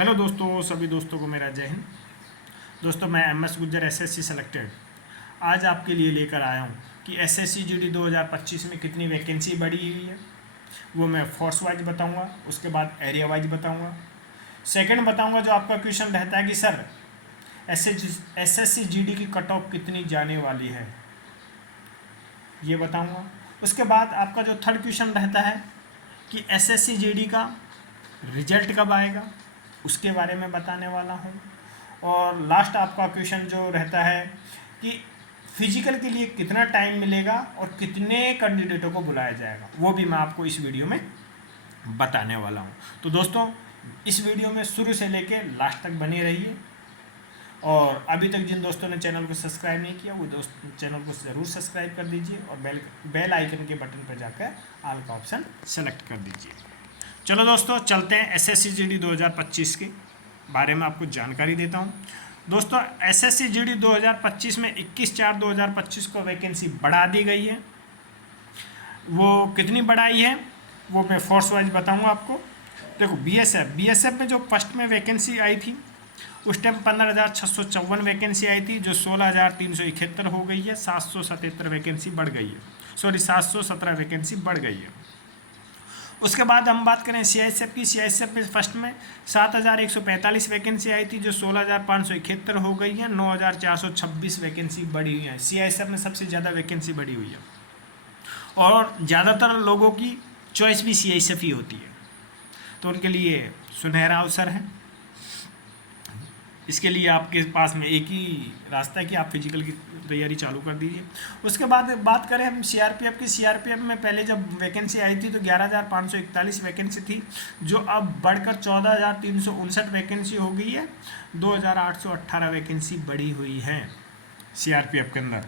Hello दोस्तों, सभी दोस्तों को मेरा जय हिंद। दोस्तों, मैं एमएस गुज्जर एसएससी सेलेक्टेड आज आपके लिए लेकर आया हूँ कि एसएससी जीडी 2025 में कितनी वैकेंसी बढ़ी हुई है। वो मैं फोर्स वाइज बताऊँगा, उसके बाद एरिया वाइज बताऊँगा। सेकंड बताऊँगा जो आपका क्वेश्चन रहता है कि सर एसएससी जीडी की कट ऑफ कितनी जाने वाली है, ये बताऊँगा। उसके बाद आपका जो थर्ड क्वेश्चन रहता है कि एसएससी जीडी का रिजल्ट कब आएगा, उसके बारे में बताने वाला हूँ। और लास्ट आपका क्वेश्चन जो रहता है कि फिजिकल के लिए कितना टाइम मिलेगा और कितने कैंडिडेटों को बुलाया जाएगा, वो भी मैं आपको इस वीडियो में बताने वाला हूँ। तो दोस्तों, इस वीडियो में शुरू से लेके लास्ट तक बने रहिए। और अभी तक जिन दोस्तों ने चैनल को सब्सक्राइब नहीं किया वो दोस्त चैनल को ज़रूर सब्सक्राइब कर दीजिए और बेल आइकन के बटन पर जाकर ऑल का ऑप्शन सेलेक्ट कर दीजिए। चलो दोस्तों, चलते हैं एसएससी जीडी 2025 के बारे में आपको जानकारी देता हूं। दोस्तों, एसएससी जीडी 2025 में 21/4/2025 को वैकेंसी बढ़ा दी गई है। वो कितनी बढ़ाई है वो मैं फोर्स वाइज बताऊंगा आपको। देखो, बीएसएफ में जो फर्स्ट में वैकेंसी आई थी उस टाइम 15,654 वैकेंसी आई थी, जो 16,371 हो गई है। 777 वैकेंसी बढ़ गई है, 717 वैकेंसी बढ़ गई है। उसके बाद हम बात करें सीआईएसएफ की। सीआईएसएफ में फर्स्ट में 7,145 वैकेंसी आई थी, जो 16,571 हो गई है। 9,426 वैकेंसी बढ़ी हुई है। सीआईएसएफ में सबसे ज़्यादा वैकेंसी बढ़ी हुई है और ज़्यादातर लोगों की चॉइस भी सीआईएसएफ ही होती है, तो उनके लिए सुनहरा अवसर है। इसके लिए आपके पास में एक ही रास्ता है कि आप फिजिकल की तैयारी चालू कर दीजिए। उसके बाद बात करें हम सीआरपीएफ की। सीआरपीएफ में पहले जब वैकेंसी आई थी तो 11,541 वैकेंसी थी, जो अब बढ़कर 14,359 वैकेंसी हो गई है। 2,818 वैकेंसी बढ़ी हुई है सीआरपीएफ के अंदर।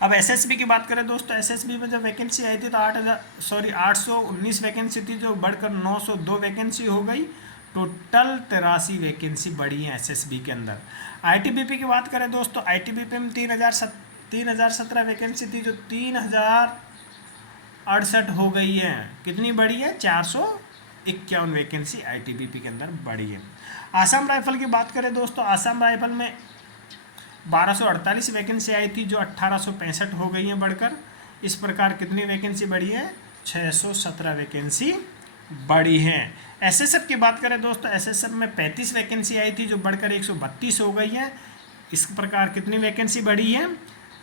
अब एसएसबी की बात करें दोस्तों, एसएसबी में जब वैकेंसी आई थी तो 819 वैकेंसी थी, जो बढ़कर 902 वैकेंसी हो गई। टोटल 83 वैकेंसी बढ़ी है एसएसबी के अंदर। आईटीबीपी की बात करें दोस्तों, आईटीबीपी में 3,017 वैकेंसी थी, जो 3,068 हो गई है। कितनी बढ़ी है? 451 वैकेंसी आईटीबीपी के अंदर बढ़ी है। आसाम राइफल की बात करें दोस्तों, आसाम राइफल में 1248 वैकेंसी आई थी, जो 1,865 हो गई है बढ़कर। इस प्रकार कितनी वैकेंसी बढ़ी है? 617 वैकेंसी बढ़ी है। एसएसएफ की बात करें दोस्तों, एसएसएफ में 35 वैकेंसी आई थी, जो बढ़कर 132 हो गई है। इस प्रकार कितनी वैकेंसी बढ़ी है?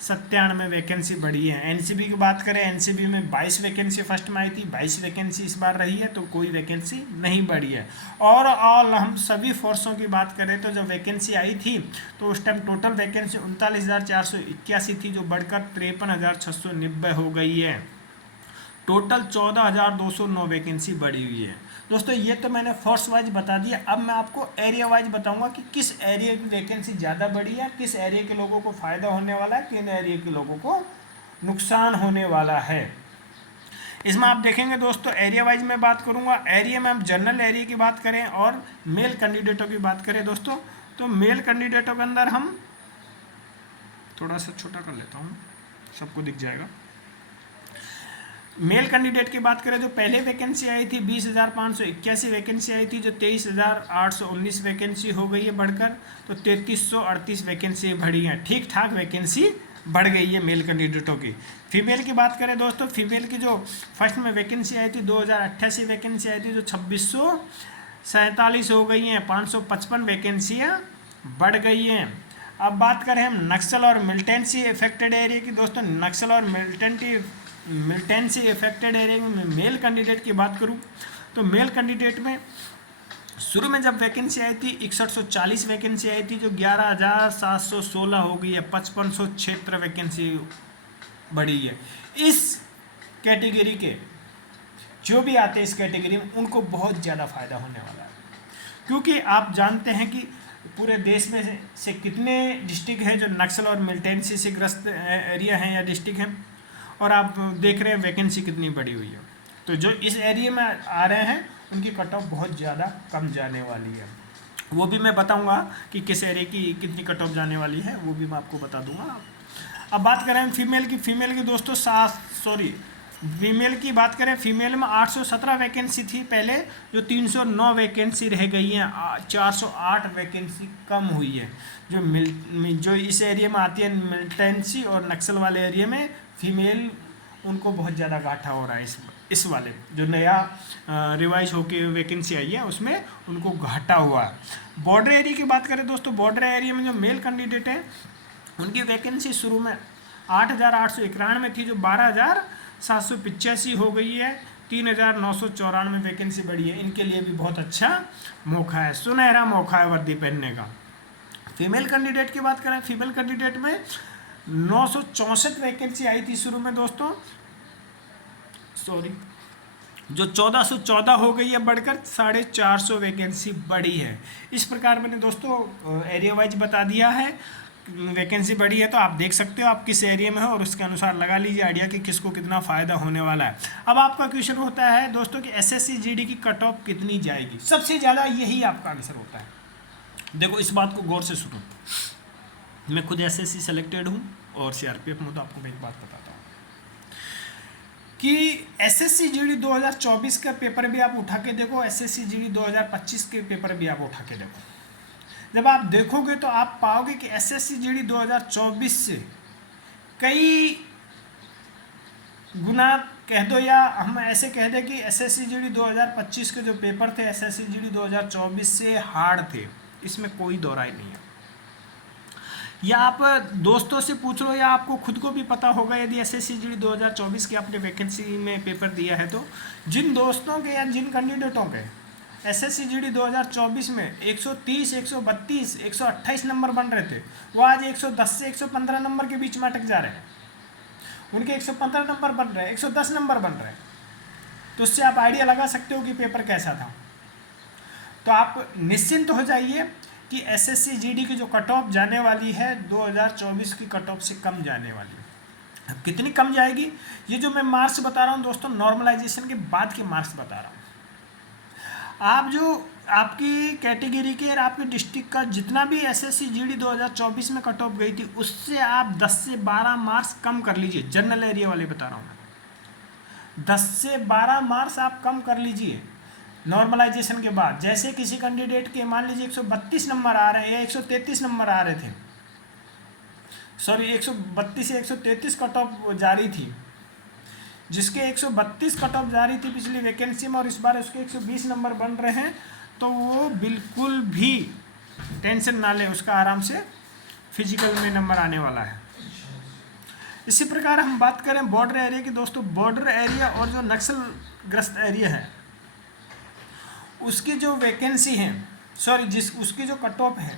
97 वैकेंसी बढ़ी है। एनसीबी की बात करें, एनसीबी में 22 वैकेंसी फर्स्ट में आई थी, 22 वैकेंसी इस बार रही है, तो कोई वैकेंसी नहीं बढ़ी है। और ऑल हम सभी फोर्सों की बात करें तो जब वैकेंसी आई थी तो उस टाइम टोटल वैकेंसी 39,481 थी, जो बढ़कर 53,690 हो गई है। टोटल 14,209 वैकेंसी बढ़ी हुई है। दोस्तों, ये तो मैंने फोर्स वाइज बता दिया। अब मैं आपको एरिया वाइज बताऊंगा कि किस एरिया की वैकेंसी ज़्यादा बढ़ी है, किस एरिया के लोगों को फ़ायदा होने वाला है, किन एरिया के लोगों को नुकसान होने वाला है। इसमें आप देखेंगे दोस्तों, एरिया वाइज मैं बात करूंगा। एरिया में हम जनरल एरिया की बात करें और मेल कैंडिडेटों की बात करें दोस्तों, तो मेल कैंडिडेटों के अंदर हम थोड़ा सा छोटा कर लेता हूँ, सबको दिख जाएगा। मेल कैंडिडेट की बात करें, जो पहले वैकेंसी आई थी 20,581 वैकेंसी आई थी, जो 23,819 वैकेंसी हो गई है बढ़कर, तो 3,338 वैकेंसी बढ़ी है। ठीक ठाक वैकेंसी बढ़ गई है मेल कैंडिडेटों की। फीमेल की बात करें दोस्तों, फीमेल की जो फर्स्ट में वैकेंसी आई थी 2,088 वैकेंसी आई थी, जो 2,647 हो गई हैं। 555 वैकेंसियाँ बढ़ गई हैं। अब बात करें हम नक्सल और मिलिटेंसी इफेक्टेड एरिया की दोस्तों, नक्सल और मिलिटेंसी इफेक्टेड एरिया में मेल कैंडिडेट की बात करूं तो मेल कैंडिडेट में शुरू में जब वैकेंसी आई थी 6140 वैकेंसी आई थी, जो 11,716 हो गई है। 5,576 वैकेंसी बढ़ी है। इस कैटेगरी के जो भी आते हैं इस कैटेगरी में उनको बहुत ज़्यादा फायदा होने वाला है, क्योंकि आप जानते हैं कि पूरे देश में से कितने डिस्ट्रिक्ट हैं जो नक्सल और मिलिटेंसी से ग्रस्त एरिया हैं या डिस्ट्रिक्ट हैं, और आप देख रहे हैं वैकेंसी कितनी बढ़ी हुई है। तो जो इस एरिया में आ रहे हैं उनकी कट ऑफ बहुत ज़्यादा कम जाने वाली है। वो भी मैं बताऊंगा कि किस एरिया की कितनी कट ऑफ जाने वाली है, वो भी मैं आपको बता दूंगा। अब बात करें फीमेल की दोस्तों, फीमेल की बात करें, फीमेल में 817 वैकेंसी थी पहले, जो 309 वैकेंसी रह गई हैं, 408 वैकेंसी कम हुई है। जो इस एरिया में आती है मिलिटेंसी और नक्सल वाले एरिया में, फीमेल उनको बहुत ज़्यादा घाटा हो रहा है। इस वाले जो नया रिवाइज होके वैकेंसी आई है उसमें उनको घाटा हुआ है। बॉर्डर एरिया की बात करें दोस्तों, बॉर्डर एरिया में जो मेल कैंडिडेट है उनकी वैकेंसी शुरू में 8,891 थी, जो 12,785 हो गई है, 3,994 वैकेंसी बढ़ी है। इनके लिए भी बहुत अच्छा मौका है, सुनहरा मौका है वर्दी पहनने का। फीमेल कैंडिडेट की बात करें, फीमेल कैंडिडेट में 964 वैकेंसी आई थी शुरू में दोस्तों, जो 1414 हो गई है, बढ़कर 450 वैकेंसी बढ़ी है। इस प्रकार मैंने दोस्तों एरिया वाइज बता दिया है, वैकेंसी बढ़ी है तो आप देख सकते हो आप किस एरिया में हो और उसके अनुसार लगा लीजिए आइडिया कि किसको कितना फ़ायदा होने वाला है। अब आपका क्वेश्चन होता है दोस्तों कि एसएससी जीडी की कट ऑफ कितनी जाएगी, सबसे ज़्यादा यही आपका आंसर होता है। देखो इस बात को गौर से सुनो, मैं खुद एसएससी सेलेक्टेड हूँ और सीआरपीएफ में, तो आपको मैं एक बात बताता हूँ कि एसएससी जीडी 2024 का पेपर भी आप उठा के देखो, एसएससी जीडी 2025 के पेपर भी आप उठा के देखो। जब आप देखोगे तो आप पाओगे कि एसएससी जीडी 2024 से कई गुना कह दो, या हम ऐसे कह दें कि एसएससी जीडी 2025 के जो पेपर थे एसएससी जीडी 2024 से हार्ड थे, इसमें कोई दो राय नहीं है। या आप दोस्तों से पूछ लो या आपको खुद को भी पता होगा, यदि एसएससी जीडी 2024 की आपने वैकेंसी में पेपर दिया है तो जिन दोस्तों के या जिन कैंडिडेटों के एसएससी जीडी 2024 में 130, 132, 128 नंबर बन रहे थे, वो आज 110 से 115 नंबर के बीच में अटक जा रहे हैं। उनके 115 नंबर बन रहे हैं, 110 नंबर बन रहे हैं, तो उससे आप आइडिया लगा सकते हो कि पेपर कैसा था। तो आप निश्चिंत हो जाइए कि एसएससी जीडी की जो कट ऑफ जाने वाली है 2024 की कट ऑफ से कम जाने वाली है। अब कितनी कम जाएगी, ये जो मैं मार्क्स बता रहा हूँ दोस्तों, नॉर्मलाइजेशन के बाद के मार्क्स बता रहा हूँ। आप जो आपकी कैटेगरी के और आपके डिस्ट्रिक्ट का जितना भी एसएससी जीडी 2024 में कट ऑफ गई थी, उससे आप 10 से 12 मार्क्स कम कर लीजिए। जनरल एरिया वाले बता रहा हूँ मैं, 10 से 12 मार्क्स आप कम कर लीजिए नॉर्मलाइजेशन के बाद। जैसे किसी कैंडिडेट के मान लीजिए 132 नंबर आ रहे हैं या 133 नंबर आ रहे थे, सॉरी 132 से 133 कट ऑफ जारी थी, जिसके 132 कट ऑफ जारी थी पिछली वैकेंसी में और इस बार उसके 120 नंबर बन रहे हैं, तो वो बिल्कुल भी टेंशन ना ले, उसका आराम से फिजिकल में नंबर आने वाला है। इसी प्रकार हम बात करें बॉर्डर एरिया की दोस्तों, बॉर्डर एरिया और जो नक्सल ग्रस्त एरिया है उसकी जो वैकेंसी है, सॉरी उसकी जो कट ऑफ है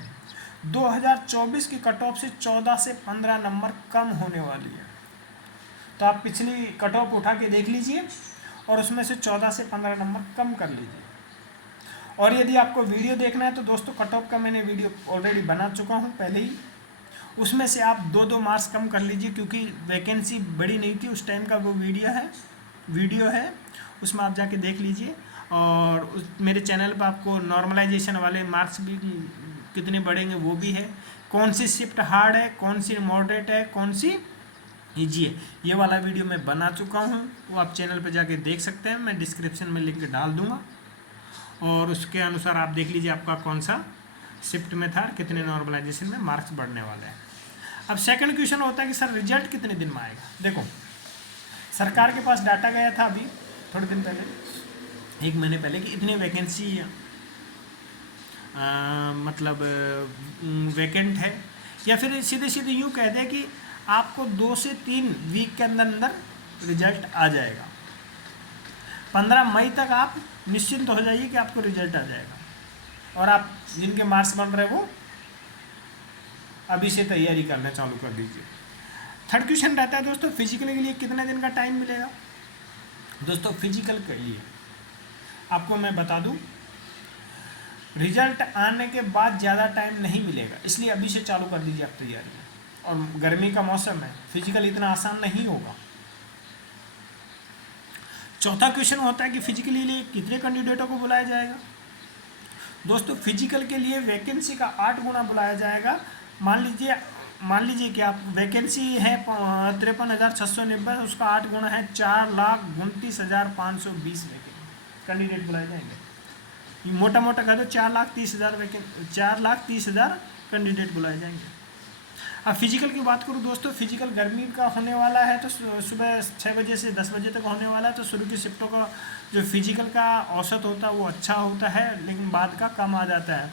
2024 की कट ऑफ से 14 से 15 नंबर कम होने वाली है। तो आप पिछली कट ऑफ उठा के देख लीजिए और उसमें से 14 से 15 नंबर कम कर लीजिए। और यदि आपको वीडियो देखना है तो दोस्तों कट ऑफ का मैंने वीडियो ऑलरेडी बना चुका हूँ पहले ही, उसमें से आप 2-2 मार्क्स कम कर लीजिए, क्योंकि वैकेंसी बड़ी नहीं थी उस टाइम का, वो वीडियो है उसमें आप जाके देख लीजिए। और मेरे चैनल पर आपको नॉर्मलाइजेशन वाले मार्क्स भी कितने बढ़ेंगे वो भी है, कौन सी शिफ्ट हार्ड है, कौन सी मॉडरेट है, कौन सी ईजी है, ये वाला वीडियो मैं बना चुका हूँ, वो आप चैनल पर जाके देख सकते हैं, मैं डिस्क्रिप्शन में लिंक डाल दूँगा और उसके अनुसार आप देख लीजिए आपका कौन सा शिफ्ट में था, कितने नॉर्मलाइजेशन में मार्क्स बढ़ने वाले हैं। अब सेकंड क्वेश्चन होता है कि सर रिजल्ट कितने दिन में आएगा। देखो सरकार के पास डाटा गया था अभी थोड़े दिन पहले, 1 महीने पहले, कि इतनी वैकेंसी मतलब वैकेंट है, या फिर सीधे सीधे यूँ कह दें कि आपको 2 से 3 वीक के अंदर अंदर रिजल्ट आ जाएगा। 15 मई तक आप निश्चिंत हो जाइए कि आपको रिजल्ट आ जाएगा और आप जिनके मार्क्स बन रहे वो अभी से तैयारी करना चालू कर दीजिए। थर्ड क्वेश्चन रहता है दोस्तों फिजिकल के लिए कितने दिन का टाइम मिलेगा। दोस्तों फिजिकल के लिए आपको मैं बता दूं, रिजल्ट आने के बाद ज़्यादा टाइम नहीं मिलेगा, इसलिए अभी से चालू कर दीजिए आप तैयारी। और गर्मी का मौसम है, फिजिकल इतना आसान नहीं होगा। चौथा क्वेश्चन होता है कि फिजिकल के लिए कितने कैंडिडेटों को बुलाया जाएगा। दोस्तों फिजिकल के लिए वैकेंसी का 8 गुना बुलाया जाएगा। मान लीजिए मान लीजिए कि आप वैकेंसी है 53,690, उसका 8 गुना है 4,29,520 कैंडिडेट बुलाए जाएंगे। मोटा मोटा कह दो 4,30,000 कैंडिडेट बुलाए जाएंगे। अब फिजिकल की बात करूँ दोस्तों, फिजिकल गर्मी का होने वाला है तो सुबह 6 बजे से 10 बजे तक होने वाला है। तो शुरू की शिफ्टों का जो फिजिकल का औसत होता है वो अच्छा होता है, लेकिन बाद का कम आ जाता है।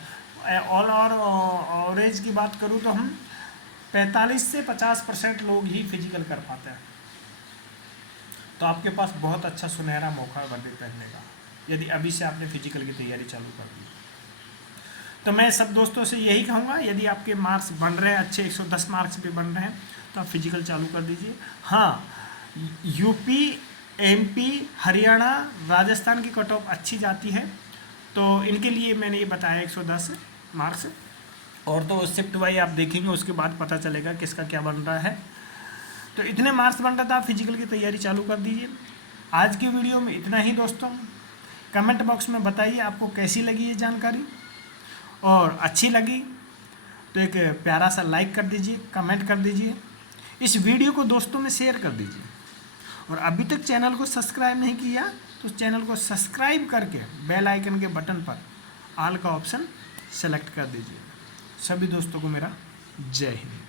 ऑल और एवरेज की बात करूँ तो हम 45 से 50% लोग ही फिजिकल कर पाते हैं। तो आपके पास बहुत अच्छा सुनहरा मौका है वर्दी पहनने का, यदि अभी से आपने फिजिकल की तैयारी चालू कर दी। तो मैं सब दोस्तों से यही कहूँगा, यदि आपके मार्क्स बन रहे हैं अच्छे, 110 मार्क्स भी बन रहे हैं, तो आप फिजिकल चालू कर दीजिए। हाँ, यूपी, एमपी, हरियाणा, राजस्थान की कट ऑफ अच्छी जाती है, तो इनके लिए मैंने ये बताया 110 मार्क्स। और तो शिफ्ट वाइज आप देखेंगे, उसके बाद पता चलेगा किसका क्या बन रहा है। तो इतने मार्क्स बन रहा था, आप फिजिकल की तैयारी चालू कर दीजिए। आज की वीडियो में इतना ही दोस्तों। कमेंट बॉक्स में बताइए आपको कैसी लगी ये जानकारी, और अच्छी लगी तो एक प्यारा सा लाइक कर दीजिए, कमेंट कर दीजिए, इस वीडियो को दोस्तों में शेयर कर दीजिए। और अभी तक चैनल को सब्सक्राइब नहीं किया तो चैनल को सब्सक्राइब करके बेल आइकन के बटन पर ऑल का ऑप्शन सेलेक्ट कर दीजिए। सभी दोस्तों को मेरा जय हिंद।